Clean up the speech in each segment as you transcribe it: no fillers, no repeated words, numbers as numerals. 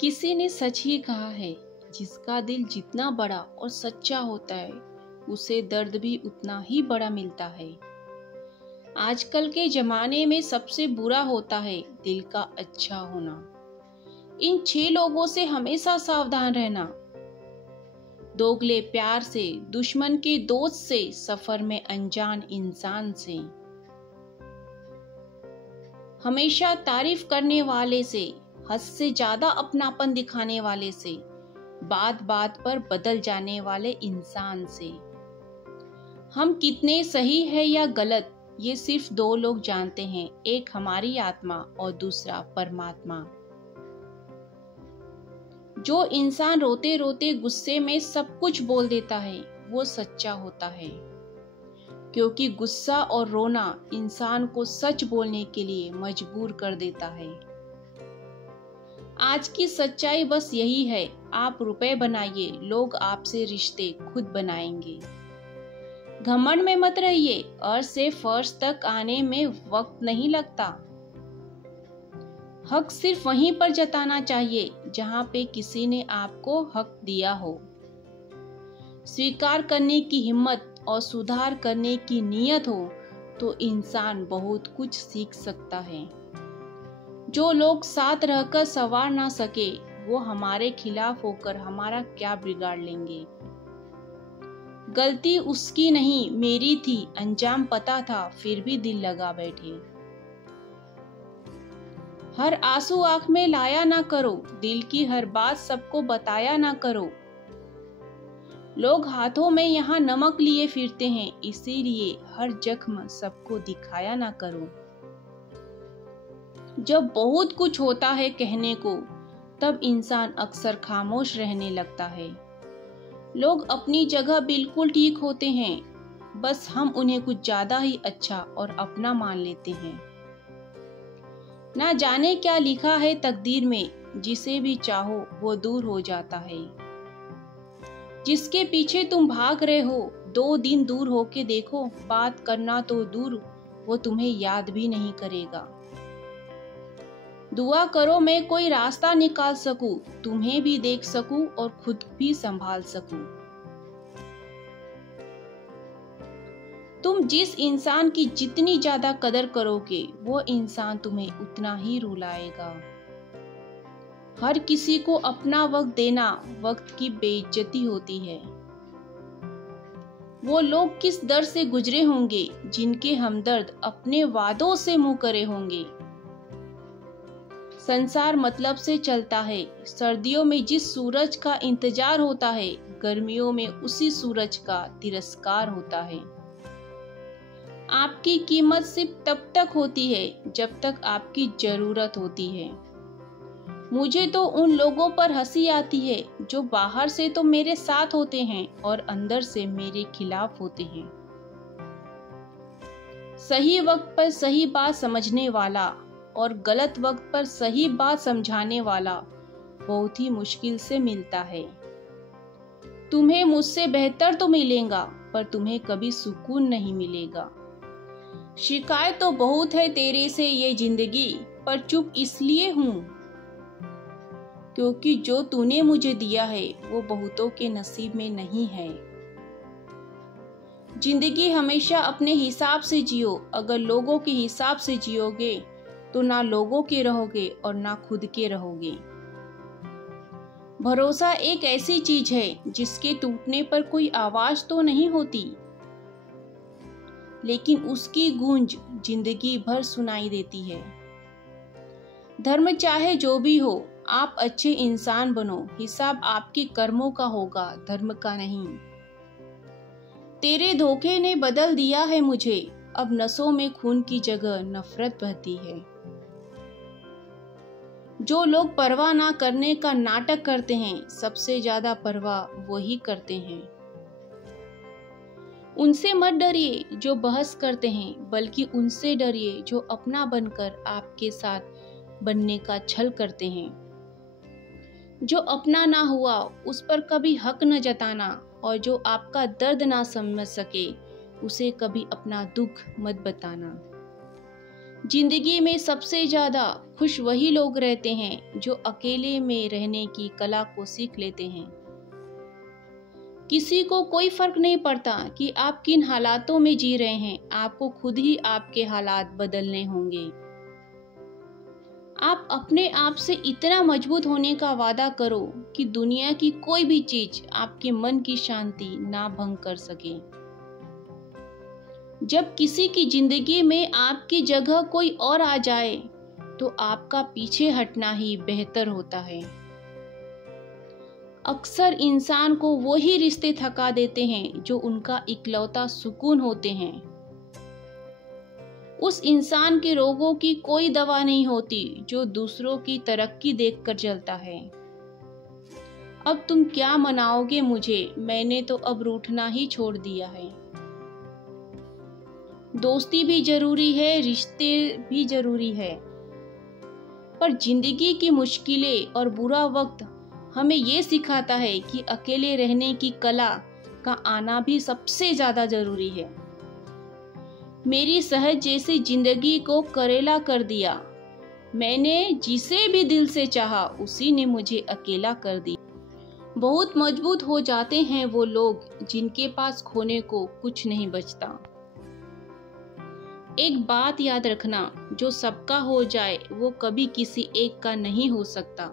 किसी ने सच ही कहा है, जिसका दिल जितना बड़ा और सच्चा होता है उसे दर्द भी उतना ही बड़ा मिलता है। आजकल के जमाने में सबसे बुरा होता है दिल का अच्छा होना। इन 6 लोगों से हमेशा सावधान रहना। दोगले प्यार से, दुश्मन के दोस्त से, सफर में अनजान इंसान से। हमेशा तारीफ करने वाले से, हद से ज्यादा अपनापन दिखाने वाले से, बात बात पर बदल जाने वाले इंसान से। हम कितने सही है या गलत ये सिर्फ 2 लोग जानते हैं, एक हमारी आत्मा और दूसरा परमात्मा। जो इंसान रोते रोते गुस्से में सब कुछ बोल देता है वो सच्चा होता है, क्योंकि गुस्सा और रोना इंसान को सच बोलने के लिए मजबूर कर देता है। आज की सच्चाई बस यही है, आप रुपए बनाइए, लोग आपसे रिश्ते खुद बनाएंगे। घमंड में मत रहिए, अर्श से फर्श तक आने में वक्त नहीं लगता। हक सिर्फ वहीं पर जताना चाहिए जहां पे किसी ने आपको हक दिया हो। स्वीकार करने की हिम्मत और सुधार करने की नीयत हो तो इंसान बहुत कुछ सीख सकता है। जो लोग साथ रहकर संवार ना सके वो हमारे खिलाफ होकर हमारा क्या बिगाड़ लेंगे। गलती उसकी नहीं मेरी थी, अंजाम पता था फिर भी दिल लगा बैठे। हर आंसू आंख में लाया ना करो, दिल की हर बात सबको बताया ना करो। लोग हाथों में यहाँ नमक लिए फिरते हैं, इसीलिए हर जख्म सबको दिखाया ना करो। जब बहुत कुछ होता है कहने को तब इंसान अक्सर खामोश रहने लगता है। लोग अपनी जगह बिल्कुल ठीक होते हैं, बस हम उन्हें कुछ ज्यादा ही अच्छा और अपना मान लेते हैं। ना जाने क्या लिखा है तकदीर में, जिसे भी चाहो वो दूर हो जाता है। जिसके पीछे तुम भाग रहे हो 2 दिन दूर होके देखो, बात करना तो दूर वो तुम्हें याद भी नहीं करेगा। दुआ करो मैं कोई रास्ता निकाल सकूं, तुम्हें भी देख सकूं और खुद भी संभाल सकूं। तुम जिस इंसान की जितनी ज्यादा कदर करोगे वो इंसान तुम्हें उतना ही रुलाएगा। हर किसी को अपना वक्त देना वक्त की बेइज्जती होती है। वो लोग किस दर्द से गुजरे होंगे जिनके हमदर्द अपने वादों से मुंह करे होंगे। संसार मतलब से चलता है, सर्दियों में जिस सूरज का इंतजार होता है गर्मियों में उसी सूरज का तिरस्कार होता है। आपकी कीमत सिर्फ तब तक होती है जब तक आपकी जरूरत होती है। मुझे तो उन लोगों पर हंसी आती है जो बाहर से तो मेरे साथ होते हैं और अंदर से मेरे खिलाफ होते हैं। सही वक्त पर सही बात समझने वाला और गलत वक्त पर सही बात समझाने वाला बहुत ही मुश्किल से मिलता है। तुम्हें मुझसे बेहतर तो मिलेगा पर तुम्हें कभी सुकून नहीं मिलेगा। शिकायत तो बहुत है तेरे से ये जिंदगी, पर चुप इसलिए हूँ क्योंकि जो तूने मुझे दिया है वो बहुतों के नसीब में नहीं है। जिंदगी हमेशा अपने हिसाब से जियो, अगर लोगों के हिसाब से जियोगे तो ना लोगों के रहोगे और ना खुद के रहोगे। भरोसा एक ऐसी चीज है जिसके टूटने पर कोई आवाज तो नहीं होती, लेकिन उसकी गूंज जिंदगी भर सुनाई देती है। धर्म चाहे जो भी हो, आप अच्छे इंसान बनो, हिसाब आपके कर्मों का होगा, धर्म का नहीं। तेरे धोखे ने बदल दिया है मुझे, अब नसों में खून की जगह नफरत बहती है। जो लोग परवाह ना करने का नाटक करते हैं सबसे ज्यादा परवाह वही करते हैं। उनसे मत डरिए जो बहस करते हैं, बल्कि उनसे डरिए जो अपना बनकर आपके साथ बनने का छल करते हैं। जो अपना ना हुआ उस पर कभी हक न जताना, और जो आपका दर्द ना समझ सके उसे कभी अपना दुख मत बताना। जिंदगी में सबसे ज्यादा खुश वही लोग रहते हैं जो अकेले में रहने की कला को सीख लेते हैं। किसी को कोई फर्क नहीं पड़ता कि आप किन हालातों में जी रहे हैं, आपको खुद ही आपके हालात बदलने होंगे। आप अपने आप से इतना मजबूत होने का वादा करो कि दुनिया की कोई भी चीज आपके मन की शांति ना भंग कर सके। जब किसी की जिंदगी में आपकी जगह कोई और आ जाए तो आपका पीछे हटना ही बेहतर होता है। अक्सर इंसान को वो ही रिश्ते थका देते हैं जो उनका इकलौता सुकून होते हैं। उस इंसान के रोगों की कोई दवा नहीं होती जो दूसरों की तरक्की देखकर जलता है। अब तुम क्या मनाओगे मुझे, मैंने तो अब रूठना ही छोड़ दिया है। दोस्ती भी जरूरी है, रिश्ते भी जरूरी है, पर जिंदगी की मुश्किलें और बुरा वक्त हमें ये सिखाता है कि अकेले रहने की कला का आना भी सबसे ज्यादा जरूरी है। मेरी सहज जैसी जिंदगी को करेला कर दिया, मैंने जिसे भी दिल से चाहा उसी ने मुझे अकेला कर दिया। बहुत मजबूत हो जाते हैं वो लोग जिनके पास खोने को कुछ नहीं बचता। एक बात याद रखना, जो सबका हो जाए वो कभी किसी एक का नहीं हो सकता।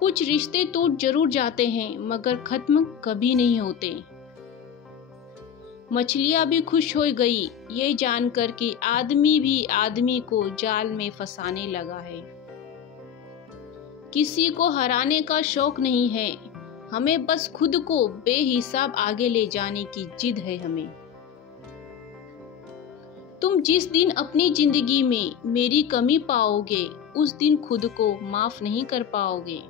कुछ रिश्ते टूट जरूर जाते हैं मगर खत्म कभी नहीं होते। मछलियां भी खुश हो गई ये जानकर कि आदमी भी आदमी को जाल में फंसाने लगा है। किसी को हराने का शौक नहीं है, हमें बस खुद को बेहिसाब आगे ले जाने की जिद है हमें। तुम जिस दिन अपनी जिंदगी में मेरी कमी पाओगे उस दिन खुद को माफ नहीं कर पाओगे।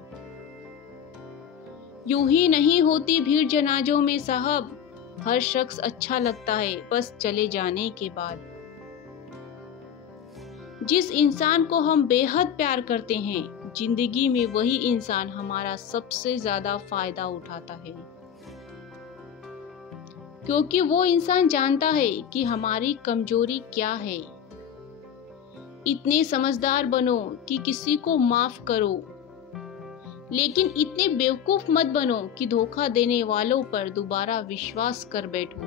यूं ही नहीं होती भीड़ जनाजों में साहब, हर शख्स अच्छा लगता है बस चले जाने के बाद। जिस इंसान को हम बेहद प्यार करते हैं जिंदगी में वही इंसान हमारा सबसे ज्यादा फायदा उठाता है, क्योंकि वो इंसान जानता है कि हमारी कमजोरी क्या है। इतने समझदार बनो कि किसी को माफ करो, लेकिन इतने बेवकूफ मत बनो कि धोखा देने वालों पर दोबारा विश्वास कर बैठो।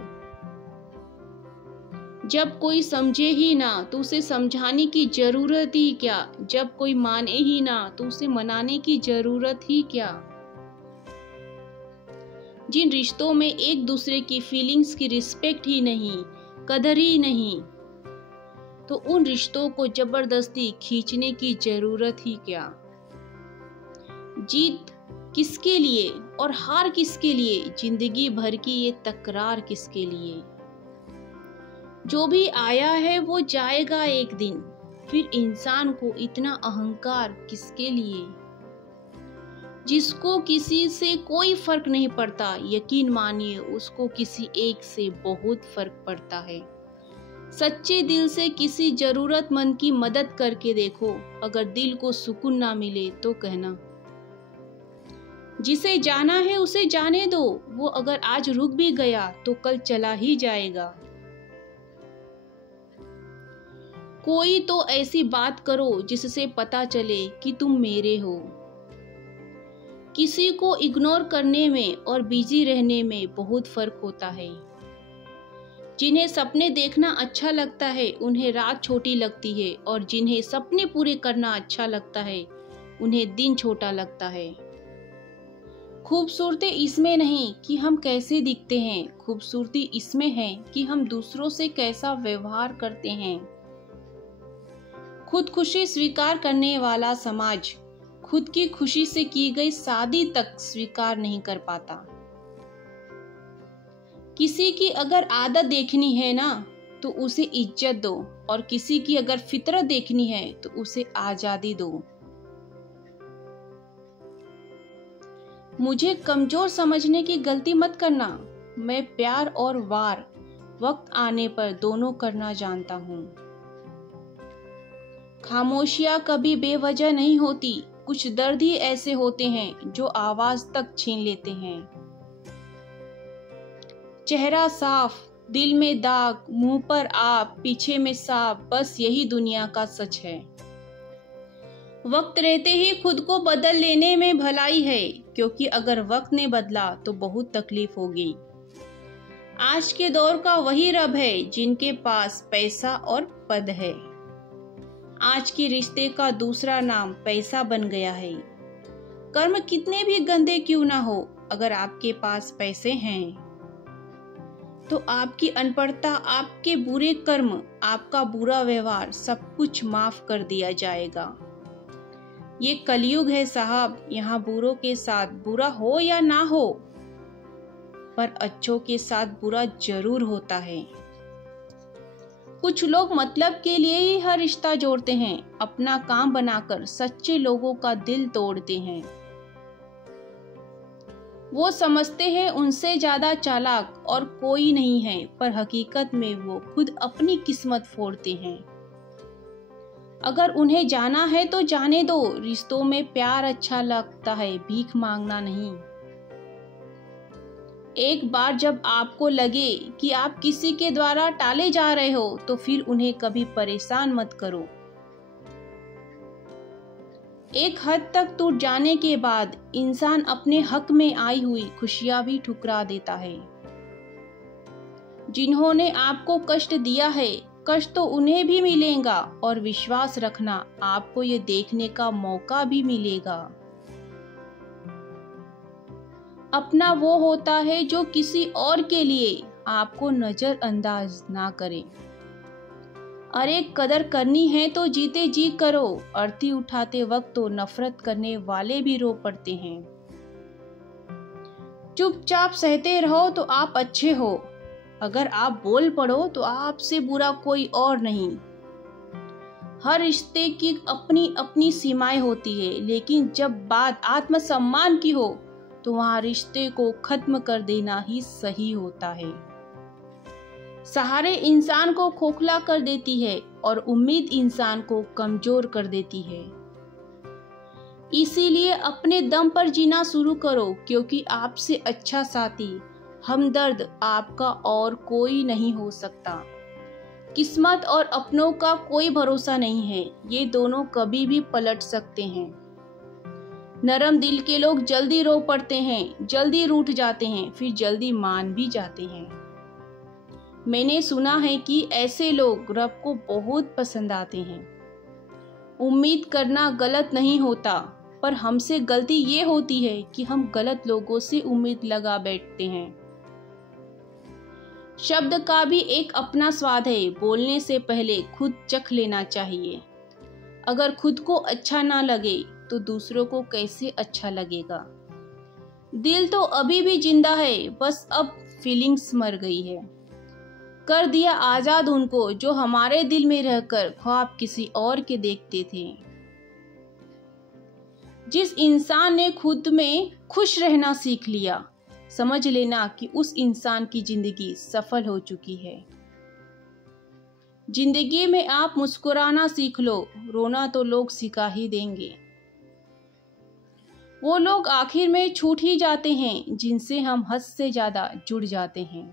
जब कोई समझे ही ना तो उसे समझाने की जरूरत ही क्या, जब कोई माने ही ना तो उसे मनाने की जरूरत ही क्या। जिन रिश्तों में एक दूसरे की फीलिंग्स की रिस्पेक्ट ही नहीं, कदर ही नहीं, तो उन रिश्तों को जबरदस्ती खींचने की जरूरत ही क्या। जीत किसके लिए और हार किसके लिए, जिंदगी भर की ये तकरार किसके लिए। जो भी आया है वो जाएगा एक दिन, फिर इंसान को इतना अहंकार किसके लिए। जिसको किसी से कोई फर्क नहीं पड़ता, यकीन मानिए उसको किसी एक से बहुत फर्क पड़ता है। सच्चे दिल से किसी जरूरतमंद की मदद करके देखो, अगर दिल को सुकून ना मिले तो कहना। जिसे जाना है उसे जाने दो, वो अगर आज रुक भी गया तो कल चला ही जाएगा। कोई तो ऐसी बात करो जिससे पता चले कि तुम मेरे हो। किसी को इग्नोर करने में और बिजी रहने में बहुत फर्क होता है। जिन्हें सपने देखना अच्छा लगता है उन्हें रात छोटी लगती है, और जिन्हें सपने पूरे करना अच्छा लगता है उन्हें दिन छोटा लगता है। खूबसूरती इसमें नहीं कि हम कैसे दिखते हैं, खूबसूरती इसमें है कि हम दूसरों से कैसा व्यवहार करते हैं। खुदकुशी स्वीकार करने वाला समाज खुद की खुशी से की गई शादी तक स्वीकार नहीं कर पाता। किसी की अगर आदत देखनी है ना तो उसे इज्जत दो, और किसी की अगर फितरत देखनी है तो उसे आजादी दो। मुझे कमजोर समझने की गलती मत करना, मैं प्यार और वार वक्त आने पर दोनों करना जानता हूँ। खामोशियां कभी बेवजह नहीं होती, कुछ दर्द ही ऐसे होते हैं जो आवाज तक छीन लेते हैं। चेहरा साफ दिल में दाग, मुंह पर आप, पीछे में सांप, बस यही दुनिया का सच है। वक्त रहते ही खुद को बदल लेने में भलाई है, क्योंकि अगर वक्त ने बदला तो बहुत तकलीफ होगी। आज के दौर का वही रब है जिनके पास पैसा और पद है। आज के रिश्ते का दूसरा नाम पैसा बन गया है। कर्म कितने भी गंदे क्यों ना हो, अगर आपके पास पैसे हैं तो आपकी अनपढ़ता, आपके बुरे कर्म, आपका बुरा व्यवहार सब कुछ माफ कर दिया जाएगा। ये कलयुग है साहब, यहाँ बुरों के साथ बुरा हो या ना हो, पर अच्छों के साथ बुरा जरूर होता है। कुछ लोग मतलब के लिए ही हर रिश्ता जोड़ते हैं, अपना काम बनाकर सच्चे लोगों का दिल तोड़ते हैं। वो समझते हैं उनसे ज्यादा चालाक और कोई नहीं है, पर हकीकत में वो खुद अपनी किस्मत फोड़ते हैं। अगर उन्हें जाना है तो जाने दो, रिश्तों में प्यार अच्छा लगता है, भीख मांगना नहीं। एक बार जब आपको लगे कि आप किसी के द्वारा टाले जा रहे हो तो फिर उन्हें कभी परेशान मत करो। एक हद तक टूट जाने के बाद इंसान अपने हक में आई हुई खुशियां भी ठुकरा देता है। जिन्होंने आपको कष्ट दिया है, कष्ट तो उन्हें भी मिलेगा, और विश्वास रखना आपको ये देखने का मौका भी मिलेगा। अपना वो होता है जो किसी और के लिए आपको नजरअंदाज ना करे। अरे कदर करनी है तो जीते जी करो, अर्थी उठाते वक्त तो नफरत करने वाले भी रो पड़ते हैं। चुपचाप सहते रहो तो आप अच्छे हो, अगर आप बोल पड़ो तो आपसे बुरा कोई और नहीं। हर रिश्ते की अपनी अपनी सीमाएं होती है, लेकिन जब बात आत्मसम्मान की हो तो वहां रिश्ते को खत्म कर देना ही सही होता है। सहारे इंसान को खोखला कर देती है और उम्मीद इंसान को कमजोर कर देती है। इसीलिए अपने दम पर जीना शुरू करो, क्योंकि आपसे अच्छा साथी, हमदर्द आपका और कोई नहीं हो सकता। किस्मत और अपनों का कोई भरोसा नहीं है, ये दोनों कभी भी पलट सकते हैं। नरम दिल के लोग जल्दी रो पड़ते हैं, जल्दी रूठ जाते हैं, फिर जल्दी मान भी जाते हैं। मैंने सुना है कि ऐसे लोग रब को बहुत पसंद आते हैं। उम्मीद करना गलत नहीं होता, पर हमसे गलती ये होती है कि हम गलत लोगों से उम्मीद लगा बैठते हैं। शब्द का भी एक अपना स्वाद है, बोलने से पहले खुद चख लेना चाहिए। अगर खुद को अच्छा ना लगे तो दूसरों को कैसे अच्छा लगेगा। दिल तो अभी भी जिंदा है, बस अब फीलिंग्स मर गई है। कर दिया आजाद उनको जो हमारे दिल में रहकर ख्वाब किसी और के देखते थे। जिस इंसान ने खुद में खुश रहना सीख लिया, समझ लेना कि उस इंसान की जिंदगी सफल हो चुकी है। जिंदगी में आप मुस्कुराना सीख लो, रोना तो लोग सिखा ही देंगे। वो लोग आखिर में छूट ही जाते हैं जिनसे हम हद से ज्यादा जुड़ जाते हैं।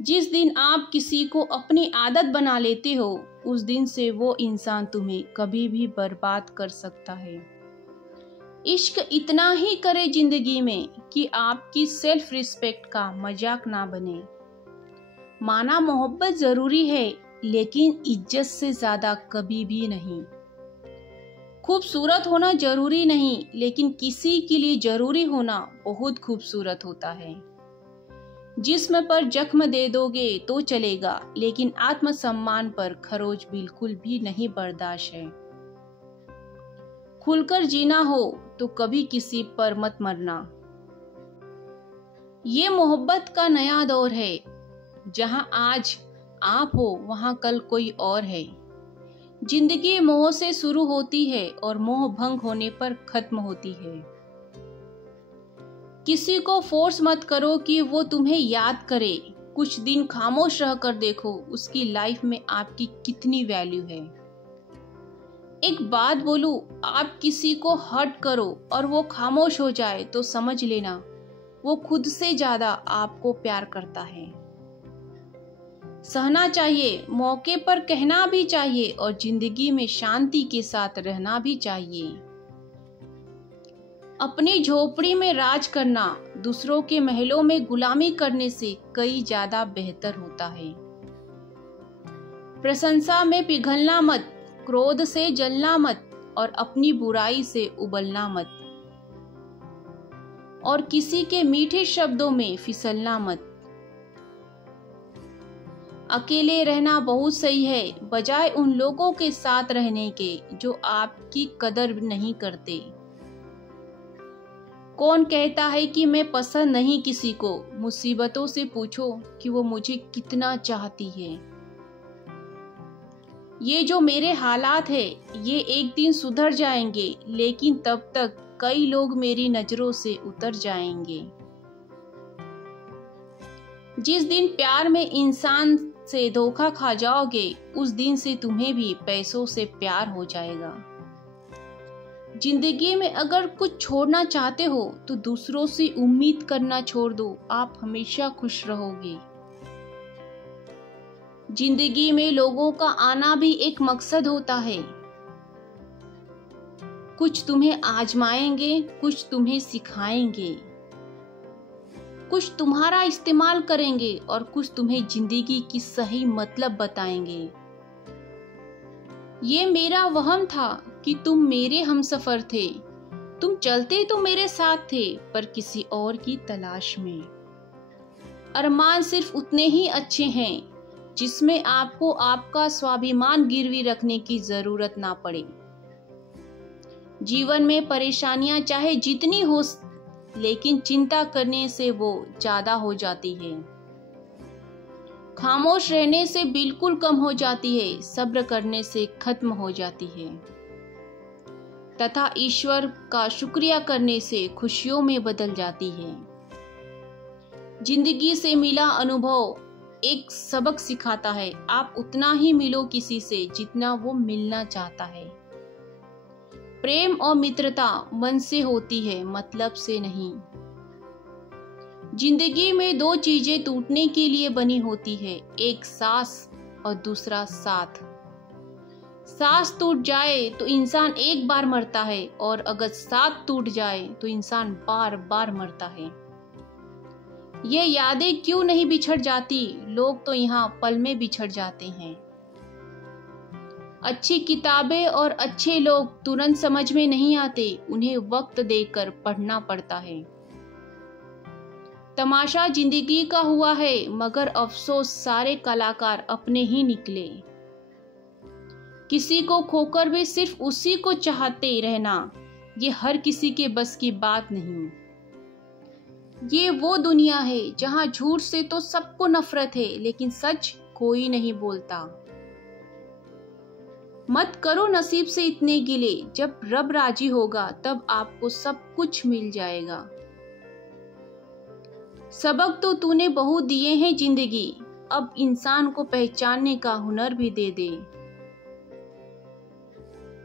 जिस दिन आप किसी को अपनी आदत बना लेते हो, उस दिन से वो इंसान तुम्हें कभी भी बर्बाद कर सकता है। इश्क इतना ही करे जिंदगी में कि आपकी सेल्फ रिस्पेक्ट का मजाक ना बने। माना मोहब्बत जरूरी है, लेकिन इज्जत से ज्यादा कभी भी नहीं। खूबसूरत होना जरूरी नहीं, लेकिन किसी के लिए जरूरी होना बहुत खूबसूरत होता है। जिस्म पर जख्म दे दोगे तो चलेगा, लेकिन आत्मसम्मान पर खरोच बिल्कुल भी नहीं बर्दाश्त है। खुलकर जीना हो तो कभी किसी पर मत मरना। ये मोहब्बत का नया दौर है, जहां आज आप हो वहां कल कोई और है। जिंदगी मोह से शुरू होती है और मोह भंग होने पर खत्म होती है। किसी को फोर्स मत करो कि वो तुम्हें याद करे। कुछ दिन खामोश रहकर देखो उसकी लाइफ में आपकी कितनी वैल्यू है। एक बात बोलूं, आप किसी को हर्ट करो और वो खामोश हो जाए तो समझ लेना वो खुद से ज्यादा आपको प्यार करता है। सहना चाहिए, मौके पर कहना भी चाहिए और जिंदगी में शांति के साथ रहना भी चाहिए। अपनी झोपड़ी में राज करना दूसरों के महलों में गुलामी करने से कई ज्यादा बेहतर होता है। प्रशंसा में पिघलना मत, क्रोध से जलना मत और अपनी बुराई से उबलना मत, और किसी के मीठे शब्दों में फिसलना मत। अकेले रहना बहुत सही है, बजाय उन लोगों के साथ रहने के जो आपकी कदर नहीं करते। कौन कहता है कि मैं पसंद नहीं किसी को? मुसीबतों से पूछो कि वो मुझे कितना चाहती है। ये जो मेरे हालात है ये एक दिन सुधर जाएंगे, लेकिन तब तक कई लोग मेरी नजरों से उतर जाएंगे। जिस दिन प्यार में इंसान से धोखा खा जाओगे, उस दिन से तुम्हें भी पैसों से प्यार हो जाएगा। जिंदगी में अगर कुछ छोड़ना चाहते हो तो दूसरों से उम्मीद करना छोड़ दो, आप हमेशा खुश रहोगे। जिंदगी में लोगों का आना भी एक मकसद होता है। कुछ तुम्हें आजमाएंगे, कुछ तुम्हें सिखाएंगे, कुछ तुम्हारा इस्तेमाल करेंगे और कुछ तुम्हें जिंदगी की सही मतलब बताएंगे। ये मेरा वहम था कि तुम मेरे हमसफर थे, तुम चलते तो मेरे साथ थे पर किसी और की तलाश में। अरमान सिर्फ उतने ही अच्छे हैं जिसमें आपको आपका स्वाभिमान गिरवी रखने की जरूरत ना पड़े। जीवन में परेशानियां चाहे जितनी हो, लेकिन चिंता करने से वो ज्यादा हो जाती है। खामोश रहने से बिल्कुल कम हो जाती है, सब्र करने से खत्म हो जाती है, तथा ईश्वर का शुक्रिया करने से खुशियों में बदल जाती है। जिंदगी से मिला अनुभव एक सबक सिखाता है, आप उतना ही मिलो किसी से जितना वो मिलना चाहता है। प्रेम और मित्रता मन से होती है, मतलब से नहीं। जिंदगी में दो चीजें टूटने के लिए बनी होती है, एक सांस और दूसरा साथ। सांस टूट जाए तो इंसान एक बार मरता है, और अगर साथ टूट जाए तो इंसान बार बार मरता है। ये यादें क्यों नहीं बिछड़ जाती? लोग तो यहाँ पल में बिछड़ जाते हैं। अच्छी किताबें और अच्छे लोग तुरंत समझ में नहीं आते, उन्हें वक्त देकर पढ़ना पड़ता है। तमाशा जिंदगी का हुआ है, मगर अफसोस सारे कलाकार अपने ही निकले। किसी को खोकर भी सिर्फ उसी को चाहते रहना, ये हर किसी के बस की बात नहीं। ये वो दुनिया है जहां झूठ से तो सबको नफरत है, लेकिन सच कोई नहीं बोलता। मत करो नसीब से इतने गिले, जब रब राजी होगा तब आपको सब कुछ मिल जाएगा। सबक तो तूने बहुत दिए हैं जिंदगी, अब इंसान को पहचानने का हुनर भी दे दे।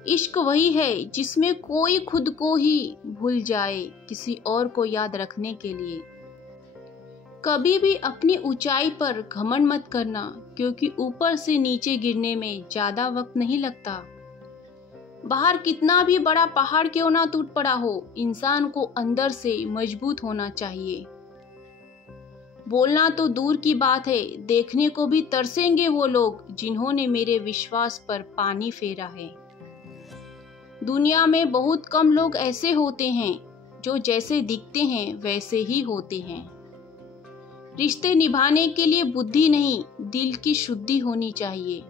इश्क वही है जिसमें कोई खुद को ही भूल जाए किसी और को याद रखने के लिए। कभी भी अपनी ऊंचाई पर घमंड मत करना, क्योंकि ऊपर से नीचे गिरने में ज्यादा वक्त नहीं लगता। बाहर कितना भी बड़ा पहाड़ क्यों ना टूट पड़ा हो, इंसान को अंदर से मजबूत होना चाहिए। बोलना तो दूर की बात है, देखने को भी तरसेंगे वो लोग जिन्होंने मेरे विश्वास पर पानी फेरा है। दुनिया में बहुत कम लोग ऐसे होते हैं जो जैसे दिखते हैं वैसे ही होते हैं। रिश्ते निभाने के लिए बुद्धि नहीं, दिल की शुद्धि होनी चाहिए।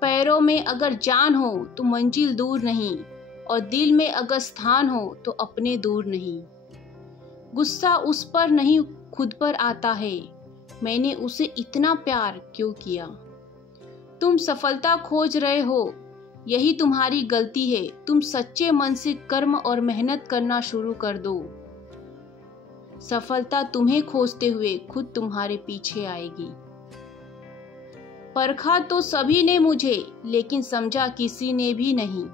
पैरों में अगर जान हो तो मंजिल दूर नहीं, और दिल में अगर स्थान हो तो अपने दूर नहीं। गुस्सा उस पर नहीं खुद पर आता है, मैंने उसे इतना प्यार क्यों किया। तुम सफलता खोज रहे हो, यही तुम्हारी गलती है। तुम सच्चे मन से कर्म और मेहनत करना शुरू कर दो, सफलता तुम्हें खोजते हुए खुद तुम्हारे पीछे आएगी। परखा तो सभी ने मुझे, लेकिन समझा किसी ने भी नहीं।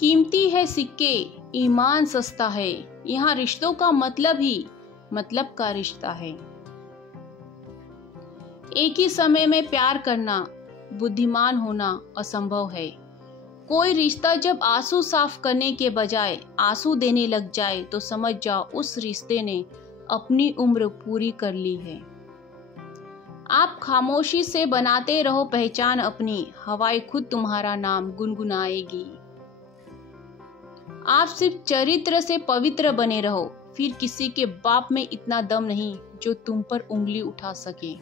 कीमती है सिक्के, ईमान सस्ता है, यहाँ रिश्तों का मतलब ही मतलब का रिश्ता है। एक ही समय में प्यार करना, बुद्धिमान होना असंभव है। कोई रिश्ता जब आंसू साफ करने के बजाय आंसू देने लग जाए तो समझ जाओ उस रिश्ते ने अपनी उम्र पूरी कर ली है। आप खामोशी से बनाते रहो पहचान अपनी, हवाएं खुद तुम्हारा नाम गुनगुनाएगी। आप सिर्फ चरित्र से पवित्र बने रहो, फिर किसी के बाप में इतना दम नहीं जो तुम पर उंगली उठा सके।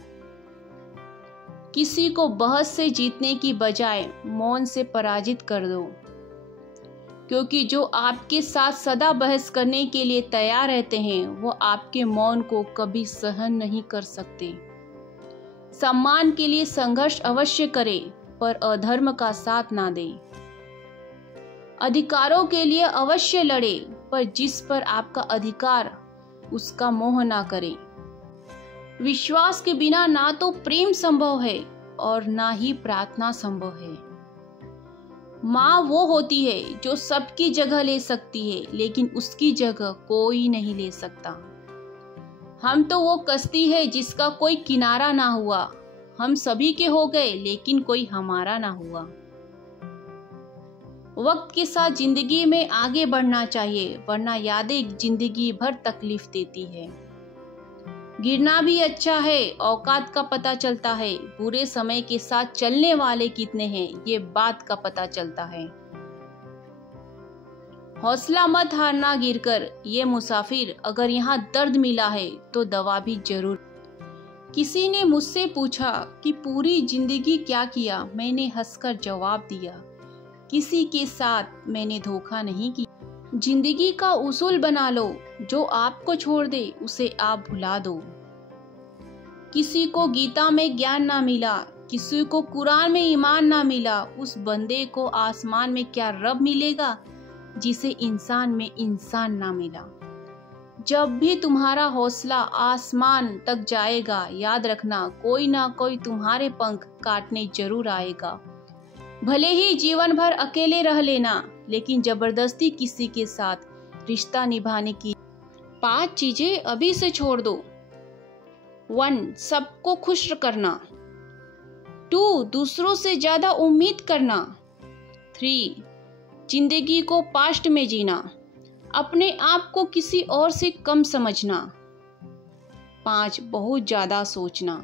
किसी को बहस से जीतने की बजाय मौन से पराजित कर दो, क्योंकि जो आपके साथ सदा बहस करने के लिए तैयार रहते हैं वो आपके मौन को कभी सहन नहीं कर सकते। सम्मान के लिए संघर्ष अवश्य करें, पर अधर्म का साथ ना दें। अधिकारों के लिए अवश्य लड़े, पर जिस पर आपका अधिकार उसका मोह ना करें। विश्वास के बिना ना तो प्रेम संभव है और ना ही प्रार्थना संभव है। माँ वो होती है जो सबकी जगह ले सकती है, लेकिन उसकी जगह कोई नहीं ले सकता। हम तो वो कश्ती है जिसका कोई किनारा ना हुआ। हम सभी के हो गए लेकिन कोई हमारा ना हुआ। वक्त के साथ जिंदगी में आगे बढ़ना चाहिए, वरना यादें जिंदगी भर तकलीफ देती है। गिरना भी अच्छा है, औकात का पता चलता है। बुरे समय के साथ चलने वाले कितने हैं ये बात का पता चलता है। हौसला मत हारना गिरकर, ये मुसाफिर अगर यहाँ दर्द मिला है तो दवा भी जरूर। किसी ने मुझसे पूछा कि पूरी जिंदगी क्या किया, मैंने हंसकर जवाब दिया, किसी के साथ मैंने धोखा नहीं किया। जिंदगी का उसूल बना लो, जो आपको छोड़ दे उसे आप भुला दो। किसी को गीता में ज्ञान ना मिला, किसी को कुरान में ईमान ना मिला, उस बंदे को आसमान में क्या रब मिलेगा जिसे इंसान में इंसान ना मिला। जब भी तुम्हारा हौसला आसमान तक जाएगा, याद रखना कोई ना कोई तुम्हारे पंख काटने जरूर आएगा। भले ही जीवन भर अकेले रह लेना, लेकिन जबरदस्ती किसी के साथ रिश्ता निभाने की 5 चीजें अभी से छोड़ दो। 1. सबको खुश करना। 2. दूसरों से ज्यादा उम्मीद करना। 3. जिंदगी को पास्ट में जीना, अपने आप को किसी और से कम समझना। 5. बहुत ज्यादा सोचना।